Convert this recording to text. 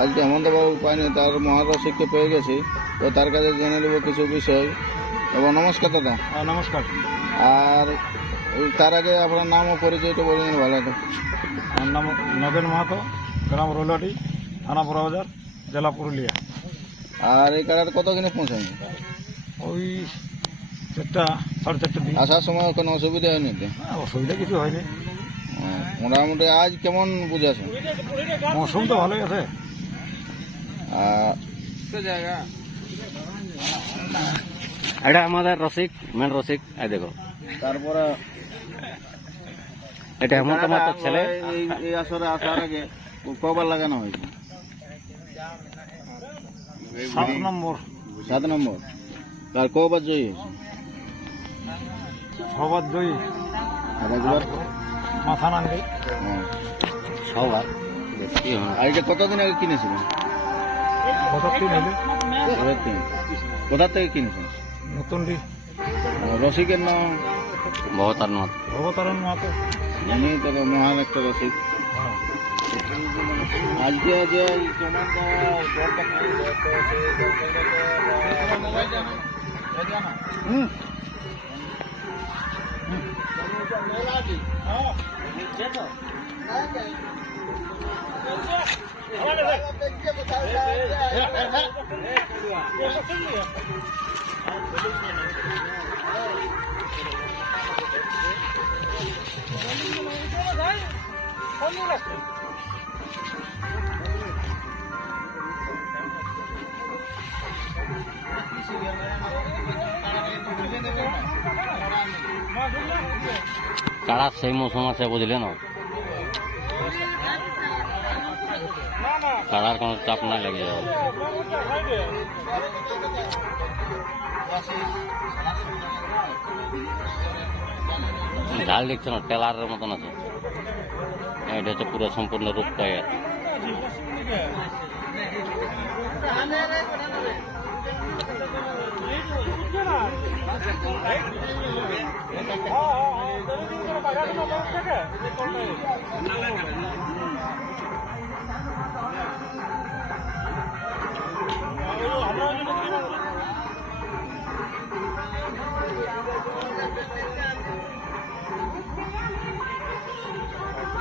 আজকে হেমন্তবাবু পাইনি, তার মহারসিককে পেয়ে গেছি, তো তার কাছে জেনে নেব কিছু বিষয়। এবং নমস্কার দাদা। নমস্কার। আর তার আগে আপনার নাম ও পরিচয়টা বলে দিন ভালো হতো। আমার নাম নগেন মাহাতো, গ্রাম রোলাটি, থানা বড়বাজার, জেলা পুরুলিয়া। আর এই কারার কত কিনে পৌঁছায়নি? ওই 4টা 4:30 দিন। আসার সময় কোনো অসুবিধা হয়নি তো? অসুবিধা কিছু হয়নি। মোটামুটি আজ কেমন বুঝেছে? মৌসুম তো ভালোই আছে। এটা আমাদের রসিক, মেন রসিক। এই দেখো, তারপরে এটা হেমন্ত মাহাতোর ছেলে। এই আসরে আসার আগে কবার লাগানো হয়েছে? 7 নম্বর। 7 নম্বর। তার কবার জয়ী হয়েছে? 6বার জয়ী। আর একবার মাথা নাঙ্গি। সবার বেশি হয়। আর এটা কতদিন আগে কিনেছিলেন? কত দিন হইলে? কোথা থেকে কিনেছেন? নতুন ডি রসিকের নাম? ভবতারনাথ। ভবতারণ মাহাতো। উনি তবে মহান একটা রসিক। আজকে যে কারা সেই মৌসুম আছে বুঝলেন? কারার কোনো চাপ না লেগে যাবে। ঝাল দেখছে না, টেলারের মতন আছে। এটা হচ্ছে পুরো সম্পূর্ণ রূপটাই আছে।